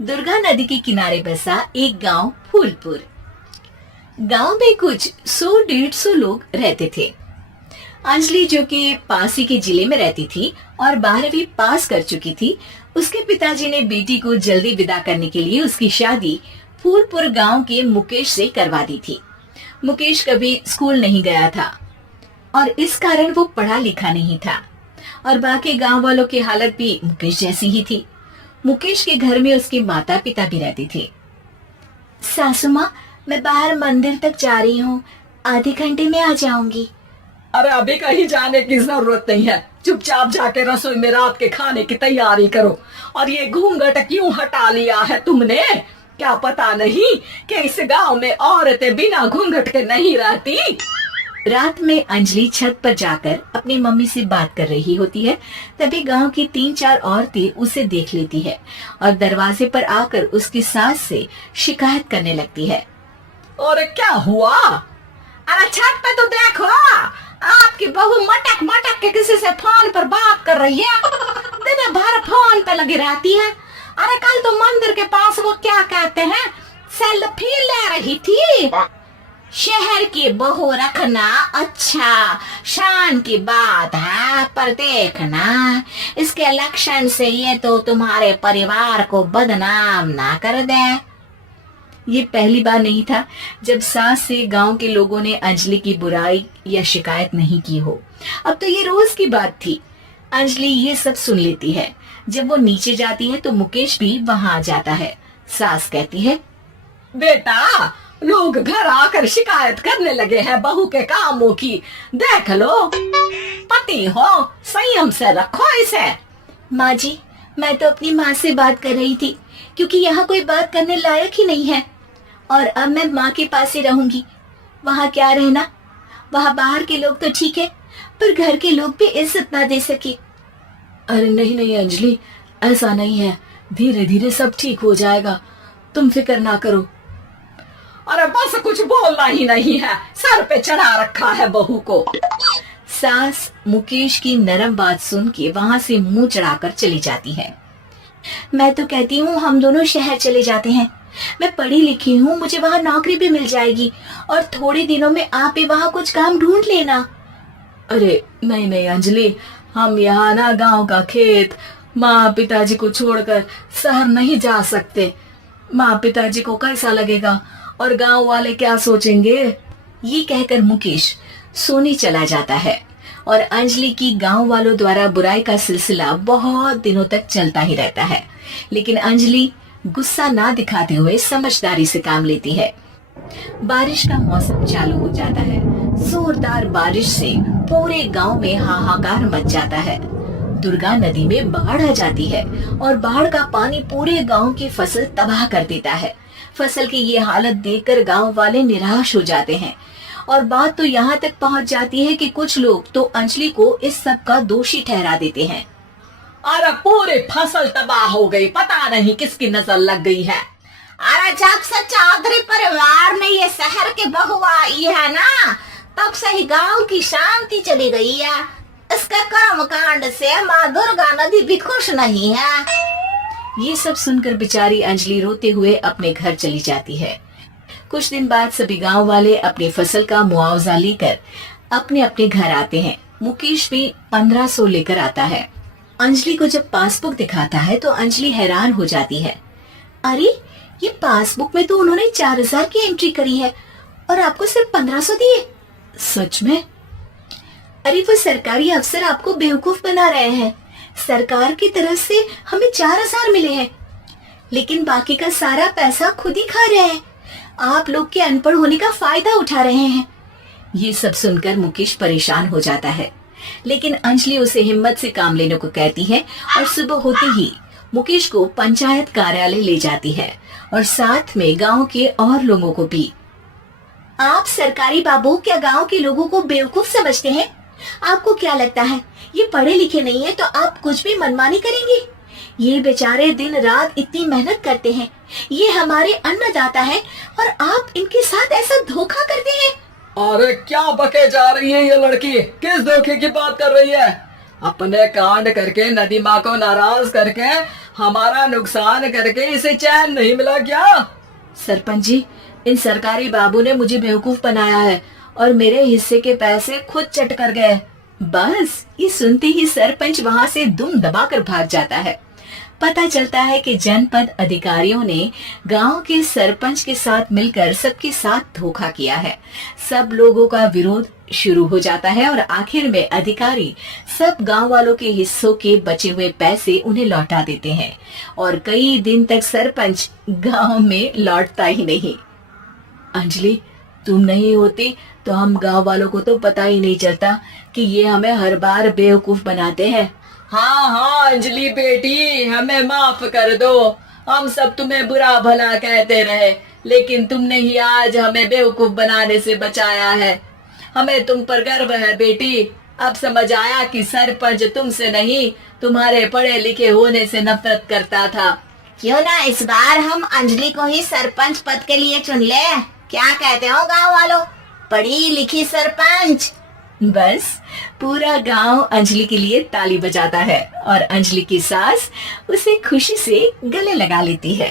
दुर्गा नदी के किनारे बसा एक गांव फूलपुर। गांव में कुछ 100-150 लोग रहते थे। अंजलि, जो कि पास ही के जिले में रहती थी और 12वीं पास कर चुकी थी, उसके पिताजी ने बेटी को जल्दी विदा करने के लिए उसकी शादी फूलपुर गांव के मुकेश से करवा दी थी। मुकेश कभी स्कूल नहीं गया था और इस कारण वो पढ़ा लिखा नहीं था और बाकी गांव वालों की हालत भी मुकेश जैसी ही थी। मुकेश के घर में उसके माता पिता भी रहते थे। सासू माँ, मैं बाहर मंदिर तक जा रही हूँ, आधे घंटे में आ जाऊंगी। अरे अभी कहीं जाने की जरूरत नहीं है, चुपचाप जाके रसोई में रात के खाने की तैयारी करो। और ये घूंघट क्यों हटा लिया है तुमने? क्या पता नहीं कि इस गांव में औरतें बिना घूंघट के नहीं रहती। रात में अंजलि छत पर जाकर अपनी मम्मी से बात कर रही होती है। तभी गांव की 3-4 औरतें उसे देख लेती है और दरवाजे पर आकर उसकी सास से शिकायत करने लगती है। और क्या हुआ? अरे छत पे तो देखो, आपकी बहू मटक मटक के किसी से फोन पर बात कर रही है। दिन भर फोन पे लगी रहती है। अरे कल तो मंदिर के पास वो क्या कहते हैं, सेल्फी ले रही थी। शहर की बहू रखना अच्छा शान की बात है, पर देखना इसके लक्षण से ये तो तुम्हारे परिवार को बदनाम ना कर दे। ये पहली बार नहीं था जब सास से गांव के लोगों ने अंजलि की बुराई या शिकायत नहीं की हो। अब तो ये रोज की बात थी। अंजलि ये सब सुन लेती है। जब वो नीचे जाती है तो मुकेश भी वहां आ जाता है। सास कहती है, बेटा, लोग घर आकर शिकायत करने लगे हैं बहू के कामों की। देख लो, पति हो, संयम से रखो इसे। माँ जी, मैं तो अपनी माँ से बात कर रही थी क्योंकि यहाँ कोई बात करने लायक ही नहीं है और अब मैं माँ के पास ही रहूंगी। वहाँ क्या रहना, वहाँ बाहर के लोग तो ठीक है पर घर के लोग भी इज्जत ना दे सके। अरे नहीं नहीं अंजलि, ऐसा नहीं है, धीरे धीरे सब ठीक हो जाएगा, तुम फिक्र ना करो। अरे बस कुछ बोलना ही नहीं है, सर पे चढ़ा रखा है बहू को। सास मुकेश की नरम बात सुन के वहाँ से मुंह चढ़ाकर चली जाती है। मैं तो कहती हूँ हम दोनों शहर चले जाते हैं। मैं पढ़ी लिखी हूँ, मुझे वहाँ नौकरी भी मिल जाएगी और थोड़े दिनों में आप भी वहाँ कुछ काम ढूंढ लेना। अरे नहीं नहीं अंजलि, हम यहाँ ना गांव का खेत, माँ पिताजी को छोड़कर शहर नहीं जा सकते। माँ पिताजी को कैसा लगेगा और गांव वाले क्या सोचेंगे? ये कहकर मुकेश सोने चला जाता है और अंजलि की गांव वालों द्वारा बुराई का सिलसिला बहुत दिनों तक चलता ही रहता है। लेकिन अंजलि गुस्सा ना दिखाते हुए समझदारी से काम लेती है। बारिश का मौसम चालू हो जाता है। जोरदार बारिश से पूरे गांव में हाहाकार मच जाता है। दुर्गा नदी में बाढ़ आ जाती है और बाढ़ का पानी पूरे गांव की फसल तबाह कर देता है। फसल की ये हालत देखकर गांव वाले निराश हो जाते हैं और बात तो यहाँ तक पहुँच जाती है कि कुछ लोग तो अंजलि को इस सब का दोषी ठहरा देते हैं। अरे पूरी फसल तबाह हो गई, पता नहीं किसकी नजर लग गई है। अरे जब से चौधरी परिवार में ये शहर की बहू आई है ना, तब से ही गांव की शांति चली गई है। इसके कर्म कांड से माँ दुर्गा नदी भी खुश नहीं है। ये सब सुनकर बेचारी अंजलि रोते हुए अपने घर चली जाती है। कुछ दिन बाद सभी गांव वाले अपनी फसल का मुआवजा लेकर अपने अपने घर आते हैं। मुकेश भी 1500 लेकर आता है। अंजलि को जब पासबुक दिखाता है तो अंजलि हैरान हो जाती है। अरे, ये पासबुक में तो उन्होंने 4000 की एंट्री करी है और आपको सिर्फ 1500 दिए। सच में? अरे वो सरकारी अफसर आपको बेवकूफ बना रहे हैं। सरकार की तरफ से हमें 4000 मिले हैं लेकिन बाकी का सारा पैसा खुद ही खा रहे हैं। आप लोग के अनपढ़ होने का फायदा उठा रहे हैं। ये सब सुनकर मुकेश परेशान हो जाता है लेकिन अंजलि उसे हिम्मत से काम लेने को कहती है और सुबह होते ही मुकेश को पंचायत कार्यालय ले जाती है और साथ में गांव के और लोगों को भी। आप सरकारी बाबू क्या गांव के लोगों को बेवकूफ समझते हैं? आपको क्या लगता है ये पढ़े लिखे नहीं है तो आप कुछ भी मनमानी करेंगे? ये बेचारे दिन रात इतनी मेहनत करते हैं, ये हमारे अन्नदाता है और आप इनके साथ ऐसा धोखा करते हैं। अरे क्या बके जा रही है ये लड़की, किस धोखे की बात कर रही है? अपने कांड करके नदी माँ को नाराज करके हमारा नुकसान करके इसे चैन नहीं मिला क्या? सरपंच जी, इन सरकारी बाबू ने मुझे बेवकूफ बनाया है और मेरे हिस्से के पैसे खुद चट कर गए। बस ये सुनते ही सरपंच वहां से दुम दबाकर भाग जाता है। पता चलता है कि जनपद अधिकारियों ने गांव के सरपंच के साथ मिलकर सबके साथ धोखा किया है। सब लोगों का विरोध शुरू हो जाता है और आखिर में अधिकारी सब गांव वालों के हिस्सों के बचे हुए पैसे उन्हें लौटा देते हैं और कई दिन तक सरपंच गांव में लौटता ही नहीं। अंजलि, तुम नहीं होती तो हम गांव वालों को तो पता ही नहीं चलता कि ये हमें हर बार बेवकूफ बनाते हैं। हाँ हाँ अंजलि बेटी, हमें माफ कर दो। हम सब तुम्हें बुरा भला कहते रहे, लेकिन तुमने ही आज हमें बेवकूफ बनाने से बचाया है। हमें तुम पर गर्व है बेटी। अब समझ आया कि सरपंच तुमसे नहीं, तुम्हारे पढ़े लिखे होने से नफरत करता था। क्यों ना इस बार हम अंजलि को ही सरपंच पद के लिए चुन ले? क्या कहते हो गांव वालों? पढ़ी लिखी सरपंच। बस पूरा गांव अंजलि के लिए ताली बजाता है और अंजलि की सास उसे खुशी से गले लगा लेती है।